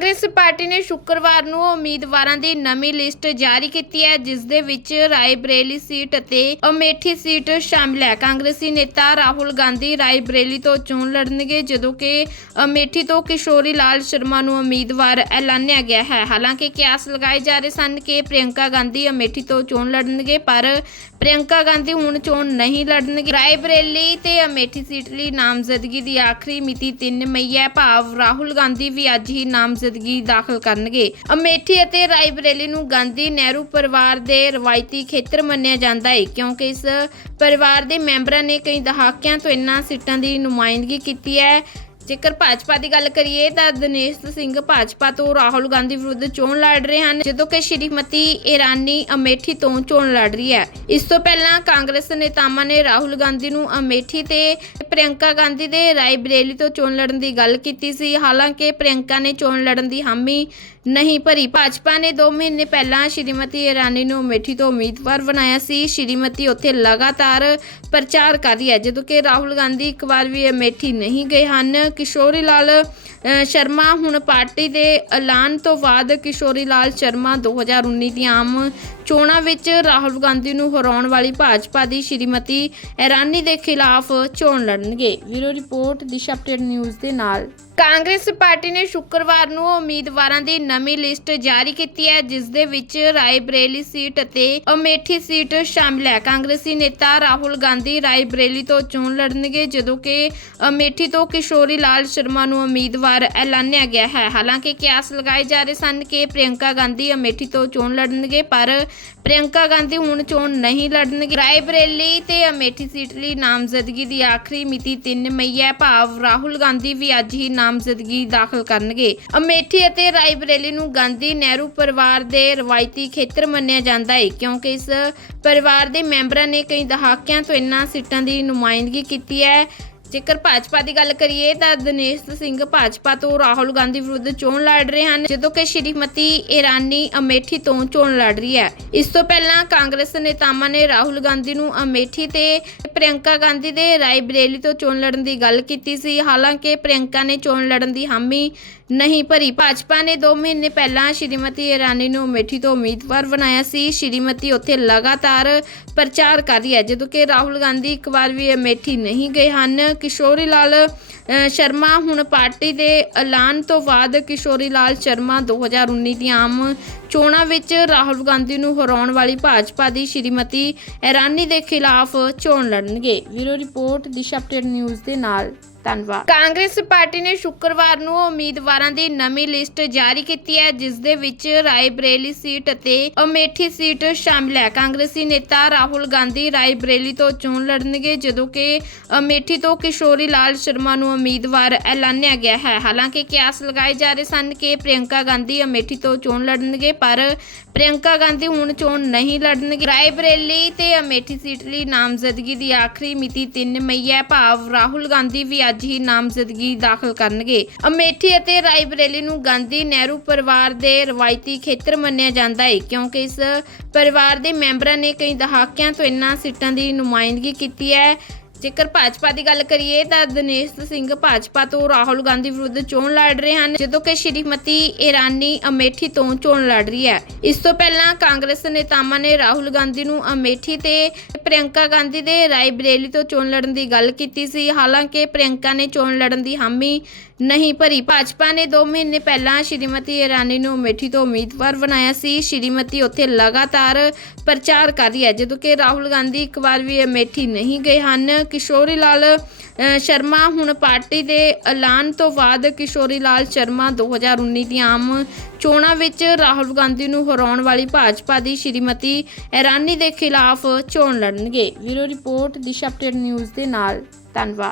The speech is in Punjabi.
ਕਾਂਗਰਸ ਪਾਰਟੀ ਨੇ ਸ਼ੁੱਕਰਵਾਰ ਨੂੰ ਉਮੀਦਵਾਰਾਂ ਦੀ ਨਵੀਂ ਲਿਸਟ ਜਾਰੀ ਕੀਤੀ ਹੈ, ਜਿਸ ਦੇ ਵਿੱਚ ਰਾਏਬਰੇਲੀ ਸੀਟ ਅਤੇ ਅਮੇਠੀ ਸੀਟ ਸ਼ਾਮਿਲ ਹੈ। ਕਾਂਗਰਸੀ ਨੇਤਾ ਰਾਹੁਲ ਗਾਂਧੀ ਰਾਏਬਰੇਲੀ ਤੋਂ ਚੋਣ ਲੜਨਗੇ, ਜਦੋਂ ਕਿ ਅਮੇਠੀ ਤੋਂ ਕਿਸ਼ੋਰੀ ਲਾਲ ਸ਼ਰਮਾ ਨੂੰ ਉਮੀਦਵਾਰ ਐਲਾਨਿਆ ਗਿਆ ਹੈ। ਹਾਲਾਂਕਿ ਕਿਆਸ ਲਗਾਏ ਜਾ ਰਹੇ ਸਨ ਕਿ ਪ੍ਰਿਯੰਕਾ ਗਾਂਧੀ ਅਮੇਠੀ ਤੋਂ ਚੋਣ ਲੜਨਗੇ, ਪਰ ਪ੍ਰਿਯੰਕਾ ਗਾਂਧੀ ਹੁਣ ਚੋਣ ਨਹੀਂ ਲੜਨਗੇ। ਰਾਏਬਰੇਲੀ ਤੇ ਅਮੇਠੀ ਸੀਟ ਲਈ ਨਾਮਜ਼ਦਗੀ ਦੀ ਆਖਰੀ ਮਿਤੀ 3 ਮਈ ਹੈ। ਭਾਵ ਰਾਹੁਲ ਗਾਂਧੀ ਵੀ ਅੱਜ ਹੀ ਨਾਮਜ਼ਦ ਨਾਮਜ਼ਦਗੀ ਦਾਖਲ ਕਰਨਗੇ। ਅਮੇਠੀ ਅਤੇ ਰਾਏਬਰੇਲੀ ਨੂੰ ਗਾਂਧੀ ਨਹਿਰੂ ਪਰਿਵਾਰ ਦੇ ਰਵਾਇਤੀ ਖੇਤਰ ਮੰਨਿਆ ਜਾਂਦਾ ਹੈ ਕਿਉਂਕਿ ਇਸ ਪਰਿਵਾਰ ਦੇ ਮੈਂਬਰਾਂ ਨੇ ਕਈ ਦਹਾਕਿਆਂ ਤੋਂ ਇਨ੍ਹਾਂ ਸੀਟਾਂ ਦੀ ਨੁਮਾਇੰਦਗੀ ਕੀਤੀ ਹੈ। ਜੇਕਰ ਭਾਜਪਾ ਦੀ ਗੱਲ ਕਰੀਏ ਤਾਂ ਦਿਨੇਸ਼ ਸਿੰਘ ਭਾਜਪਾ ਤੋਂ ਰਾਹੁਲ ਗਾਂਧੀ ਵਿਰੁੱਧ ਚੋਣ ਲੜ ਰਹੇ ਹਨ, ਜਦੋਂ ਕਿ ਸ਼੍ਰੀਮਤੀ ਇਰਾਨੀ ਅਮੇਠੀ ਤੋਂ ਚੋਣ ਲੜ ਰਹੀ ਹੈ। ਇਸ ਤੋਂ ਪਹਿਲਾਂ ਕਾਂਗਰਸ ਨੇਤਾਵਾਂ ਨੇ ਰਾਹੁਲ ਗਾਂਧੀ ਨੂੰ ਅਮੇਠੀ ਤੇ ਪ੍ਰਿਯੰਕਾ ਗਾਂਧੀ ਦੇ ਰਾਏਬਰੇਲੀ ਤੋਂ ਚੋਣ ਲੜਨ ਦੀ ਗੱਲ ਕੀਤੀ ਸੀ। ਹਾਲਾਂਕਿ ਪ੍ਰਿਯੰਕਾ ਨੇ ਚੋਣ ਲੜਨ ਦੀ ਹਾਮੀ ਨਹੀਂ ਭਰੀ। ਭਾਜਪਾ ਨੇ 2 ਮਹੀਨੇ ਪਹਿਲਾਂ ਸ਼੍ਰੀਮਤੀ ਇਰਾਨੀ ਨੂੰ ਅਮੇਠੀ ਤੋਂ ਉਮੀਦਵਾਰ ਬਣਾਇਆ ਸੀ। ਸ਼੍ਰੀਮਤੀ ਉੱਥੇ ਲਗਾਤਾਰ ਪ੍ਰਚਾਰ ਕਰ ਰਹੀ ਹੈ, ਜਦੋਂ ਕਿ ਰਾਹੁਲ ਗਾਂਧੀ ਇੱਕ ਵਾਰ ਵੀ ਅਮੇਠੀ ਨਹੀਂ ਗਏ ਹਨ। ਕਿਸ਼ੋਰੀ ਲਾਲ ਸ਼ਰਮਾ ਹੁਣ ਪਾਰਟੀ ਦੇ ਐਲਾਨ ਤੋਂ ਬਾਅਦ ਕਿਸ਼ੋਰੀ ਲਾਲ ਸ਼ਰਮਾ 2019 ਦੀਆਂ ਆਮ ਚੋਣਾਂ ਵਿੱਚ ਰਾਹੁਲ ਗਾਂਧੀ ਨੂੰ ਹਰਾਉਣ ਵਾਲੀ ਭਾਜਪਾ ਦੀ ਸ਼੍ਰੀਮਤੀ ਇਰਾਨੀ ਦੇ ਖਿਲਾਫ ਚੋਣ ਲੜਨਗੇ। ਵੀਰੋ ਰਿਪੋਰਟ, ਦਿਸ਼ਾ ਅਪਡੇਟ ਨਿਊਜ਼ ਦੇ ਨਾਲ। ਕਾਂਗਰਸ ਪਾਰਟੀ ਨੇ ਸ਼ੁੱਕਰਵਾਰ ਨੂੰ ਉਮੀਦਵਾਰਾਂ ਦੀ ਨਵੀਂ ਲਿਸਟ ਜਾਰੀ ਕੀਤੀ ਹੈ, ਜਿਸ ਦੇ ਵਿੱਚ ਰਾਏਬਰੇਲੀ ਸੀਟ ਅਤੇ ਅਮੇਠੀ ਸੀਟ ਸ਼ਾਮਿਲ ਹੈ। ਕਾਂਗਰਸੀ ਨੇਤਾ ਰਾਹੁਲ ਗਾਂਧੀ ਰਾਏਬਰੇਲੀ ਤੋਂ ਚੋਣ ਲੜਨਗੇ, ਜਦੋਂ ਕਿ ਅਮੇਠੀ ਤੋਂ ਕਿਸ਼ੋਰੀ ਲਾਲ ਸ਼ਰਮਾ ਨੂੰ ਉਮੀਦਵਾਰ ਐਲਾਨਿਆ ਗਿਆ ਹੈ। ਹਾਲਾਂਕਿ ਕਿਆਸ ਲਗਾਏ ਜਾ ਰਹੇ ਸਨ ਕਿ ਪ੍ਰਿਯੰਕਾ ਗਾਂਧੀ ਅਮੇਠੀ ਤੋਂ ਚੋਣ ਲੜਨਗੇ, ਪਰ ਪ੍ਰਿਯੰਕਾ ਗਾਂਧੀ ਹੁਣ ਚੋਣ ਨਹੀਂ ਲੜਨਗੇ। ਰਾਏਬਰੇਲੀ ਤੇ ਅਮੇਠੀ ਸੀਟ ਲਈ ਨਾਮਜ਼ਦਗੀ ਦੀ ਆਖਰੀ ਮਿਤੀ 3 ਮਈ ਹੈ। ਭਾਵ ਰਾਹੁਲ ਗਾਂਧੀ ਵੀ ਅੱਜ ਹੀ ਨਾਮ ਨਾਮਜ਼ਦਗੀ ਦਾਖਲ ਕਰਨਗੇ। ਅਮੇਠੀ ਅਤੇ ਰਾਏਬਰੇਲੀ ਨੂੰ ਗਾਂਧੀ ਨਹਿਰੂ ਪਰਿਵਾਰ ਦੇ ਰਵਾਇਤੀ ਖੇਤਰ ਮੰਨਿਆ ਜਾਂਦਾ ਹੈ ਕਿਉਂਕਿ ਇਸ ਪਰਿਵਾਰ ਦੇ ਮੈਂਬਰਾਂ ਨੇ ਕਈ ਦਹਾਕਿਆਂ ਤੋਂ ਇਨ੍ਹਾਂ ਸੀਟਾਂ ਦੀ ਨੁਮਾਇੰਦਗੀ ਕੀਤੀ ਹੈ। ਜੇਕਰ ਭਾਜਪਾ ਦੀ ਗੱਲ ਕਰੀਏ ਤਾਂ ਦਿਨੇਸ਼ ਸਿੰਘ ਭਾਜਪਾ ਤੋਂ ਰਾਹੁਲ ਗਾਂਧੀ ਵਿਰੁੱਧ ਚੋਣ ਲੜ ਰਹੇ ਹਨ, ਜਦੋਂ ਕਿ ਸ਼੍ਰੀਮਤੀ ਇਰਾਨੀ ਅਮੇਠੀ ਤੋਂ ਚੋਣ ਲੜ ਰਹੀ ਹੈ। ਇਸ ਤੋਂ ਪਹਿਲਾਂ ਕਾਂਗਰਸ ਨੇਤਾਵਾਂ ਨੇ ਰਾਹੁਲ ਗਾਂਧੀ ਨੂੰ ਅਮੇਠੀ ਤੇ ਪ੍ਰਿਯੰਕਾ ਗਾਂਧੀ ਦੇ ਰਾਏਬਰੇਲੀ ਤੋਂ ਚੋਣ ਲੜਨ ਦੀ ਗੱਲ ਕੀਤੀ ਸੀ। ਹਾਲਾਂਕਿ ਪ੍ਰਿਯੰਕਾ ਨੇ ਚੋਣ ਲੜਨ ਦੀ ਹਾਮੀ ਨਹੀਂ ਭਰੀ। ਭਾਜਪਾ ਨੇ 2 ਮਹੀਨੇ ਪਹਿਲਾਂ ਸ਼੍ਰੀਮਤੀ ਇਰਾਨੀ ਨੂੰ ਅਮੇਠੀ ਤੋਂ ਉਮੀਦਵਾਰ ਬਣਾਇਆ ਸੀ। ਸ਼੍ਰੀਮਤੀ ਉੱਥੇ ਲਗਾਤਾਰ ਪ੍ਰਚਾਰ ਕਰ ਰਹੀ ਹੈ, ਜਦੋਂ ਕਿ ਰਾਹੁਲ ਗਾਂਧੀ ਇੱਕ ਵਾਰ ਵੀ ਅਮੇਠੀ ਨਹੀਂ ਗਏ ਹਨ। ਕਿਸ਼ੋਰੀ ਲਾਲ ਸ਼ਰਮਾ, ਹੁਣ ਪਾਰਟੀ ਦੇ ਐਲਾਨ ਤੋਂ ਬਾਅਦ ਕਿਸ਼ੋਰੀ ਲਾਲ ਸ਼ਰਮਾ 2019 ਦੀਆਂ ਆਮ ਚੋਣਾਂ ਵਿੱਚ ਰਾਹੁਲ ਗਾਂਧੀ ਨੂੰ ਹਰਾਉਣ ਵਾਲੀ ਭਾਜਪਾ ਦੀ ਸ਼੍ਰੀਮਤੀ ਇਰਾਨੀ ਦੇ ਖਿਲਾਫ ਚੋਣ ਲੜਨਗੇ। ਵੀਰੋ ਰਿਪੋਰਟ, ਦਿਸ਼ਾ ਅਪਡੇਟ ਨਿਊਜ਼ ਦੇ ਨਾਲ। ਧੰਨਵਾਦ। ਕਾਂਗਰਸ ਪਾਰਟੀ ਨੇ ਸ਼ੁੱਕਰਵਾਰ ਨੂੰ ਉਮੀਦਵਾਰਾਂ ਦੀ ਨਵੀਂ ਲਿਸਟ ਜਾਰੀ ਕੀਤੀ ਹੈ, ਜਿਸ ਦੇ ਵਿੱਚ ਰਾਏਬਰੇਲੀ ਸੀਟ ਅਤੇ ਅਮੇਠੀ ਸੀਟ ਸ਼ਾਮਿਲ ਹੈ। ਕਾਂਗਰਸੀ ਨੇਤਾ ਰਾਹੁਲ ਗਾਂਧੀ ਰਾਏਬਰੇਲੀ ਤੋਂ ਚੋਣ ਲੜਨਗੇ, ਜਦੋਂ ਕਿ ਅਮੇਠੀ ਤੋਂ ਕਿਸ਼ੋਰੀ ਲਾਲ ਸ਼ਰਮਾ ਨੂੰ ਉਮੀਦਵਾਰ ਐਲਾਨਿਆ ਗਿਆ ਹੈ। ਹਾਲਾਂਕਿ ਕਿਆਸ ਲਗਾਏ ਜਾ ਰਹੇ ਸਨ ਕਿ ਪ੍ਰਿਯੰਕਾ ਗਾਂਧੀ ਅਮੇਠੀ ਤੋਂ ਚੋਣ ਲੜਨਗੇ, ਪਰ ਪ੍ਰਿਯੰਕਾ ਗਾਂਧੀ ਹੁਣ ਚੋਣ ਨਹੀਂ ਲੜਨਗੇ। ਰਾਏਬਰੇਲੀ ਤੇ ਅਮੇਠੀ ਸੀਟ ਲਈ ਨਾਮਜ਼ਦਗੀ ਦੀ ਆਖਰੀ ਮਿਤੀ 3 ਮਈ ਹੈ। ਭਾਵ ਰਾਹੁਲ ਗਾਂਧੀ ਵੀ ਅੱਜ ਹੀ ਨਾਮਜ਼ਦਗੀ ਦਾਖਲ ਕਰਨਗੇ। ਅਮੇਠੀ ਅਤੇ ਰਾਏਬਰੇਲੀ ਨੂੰ ਗਾਂਧੀ ਨਹਿਰੂ ਪਰਿਵਾਰ ਦੇ ਰਵਾਇਤੀ ਖੇਤਰ ਮੰਨਿਆ ਜਾਂਦਾ ਹੈ ਕਿਉਂਕਿ ਇਸ ਪਰਿਵਾਰ ਦੇ ਮੈਂਬਰਾਂ ਨੇ ਕਈ ਦਹਾਕਿਆਂ ਤੋਂ ਇਨ੍ਹਾਂ ਸੀਟਾਂ ਦੀ ਨੁਮਾਇੰਦਗੀ ਕੀਤੀ ਹੈ। ਜੇਕਰ ਭਾਜਪਾ ਦੀ ਗੱਲ ਕਰੀਏ ਤਾਂ ਦਿਨੇਸ਼ ਸਿੰਘ ਭਾਜਪਾ ਤੋਂ ਰਾਹੁਲ ਗਾਂਧੀ ਵਿਰੁੱਧ ਚੋਣ ਲੜ ਰਹੇ ਹਨ, ਜਦੋਂ ਕਿ ਸ਼੍ਰੀਮਤੀ ਇਰਾਨੀ ਅਮੇਠੀ ਤੋਂ ਚੋਣ ਲੜ ਰਹੀ ਹੈ। ਇਸ ਤੋਂ ਪਹਿਲਾਂ ਕਾਂਗਰਸ ਨੇਤਾਵਾਂ ਨੇ ਰਾਹੁਲ ਗਾਂਧੀ ਨੂੰ ਅਮੇਠੀ ਤੇ ਪ੍ਰਿਯੰਕਾ ਗਾਂਧੀ ਦੇ ਰਾਏਬਰੇਲੀ ਤੋਂ ਚੋਣ ਲੜਨ ਦੀ ਗੱਲ ਕੀਤੀ ਸੀ। ਹਾਲਾਂਕਿ ਪ੍ਰਿਯੰਕਾ ਨੇ ਚੋਣ ਲੜਨ ਦੀ ਹਾਮੀ ਨਹੀਂ ਭਰੀ। ਭਾਜਪਾ ਨੇ 2 ਮਹੀਨੇ ਪਹਿਲਾਂ ਸ਼੍ਰੀਮਤੀ ਇਰਾਨੀ ਨੂੰ ਅਮੇਠੀ ਤੋਂ ਉਮੀਦਵਾਰ ਬਣਾਇਆ ਸੀ। ਸ਼੍ਰੀਮਤੀ ਉੱਥੇ ਲਗਾਤਾਰ ਪ੍ਰਚਾਰ ਕਰ ਰਹੀ ਹੈ, ਜਦੋਂ ਕਿ ਰਾਹੁਲ ਗਾਂਧੀ ਇੱਕ ਵਾਰ ਵੀ ਅਮੇਠੀ ਨਹੀਂ ਗਏ ਹਨ। ਕਿਸ਼ੋਰੀ ਲਾਲ ਸ਼ਰਮਾ ਹੁਣ ਪਾਰਟੀ ਦੇ ਐਲਾਨ ਤੋਂ ਬਾਅਦ ਕਿਸ਼ੋਰੀ ਲਾਲ ਸ਼ਰਮਾ 2019 ਦੀਆਂ ਆਮ ਚੋਣਾਂ ਵਿੱਚ ਰਾਹੁਲ ਗਾਂਧੀ ਨੂੰ ਹਰਾਉਣ ਵਾਲੀ ਭਾਜਪਾ ਦੀ ਸ਼੍ਰੀਮਤੀ ਇਰਾਨੀ ਦੇ ਖਿਲਾਫ ਚੋਣ ਲੜਨਗੇ। ਵੀਰੋ ਰਿਪੋਰਟ, ਦਿਸ਼ਾ ਅਪਡੇਟ ਨਿਊਜ਼ ਦੇ ਨਾਲ। ਧੰਨਵਾਦ।